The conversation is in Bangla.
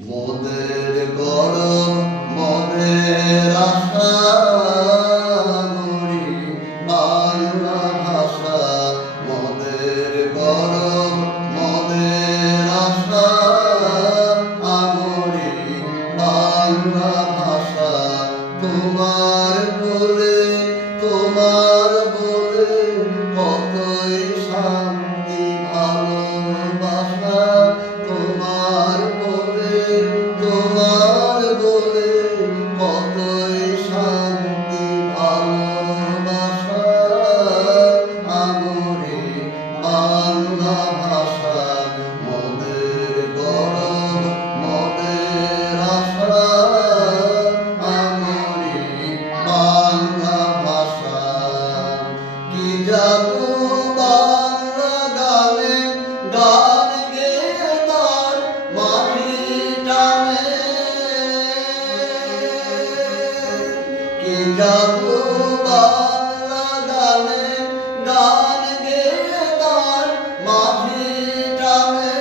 মোদের গরব মোদের আশা মরি বাংলা ভাষা মোদের গরব মোদের আশা আমরি বাংলা ভাষা তোমার বলে কতই শান্তি ভালোবাসা তোমার বলে কতই শান্তি ভালোবাসা আমরে বাংলা ভাষা মোদের গরব মোদের আশা আমরে বাংলা ভাষা কি জাদু বাংলা গানে গান গেয়ে তার মাটি টানে কি জাদু বাংলা গানে গান গেয়ে তার মাটি টানে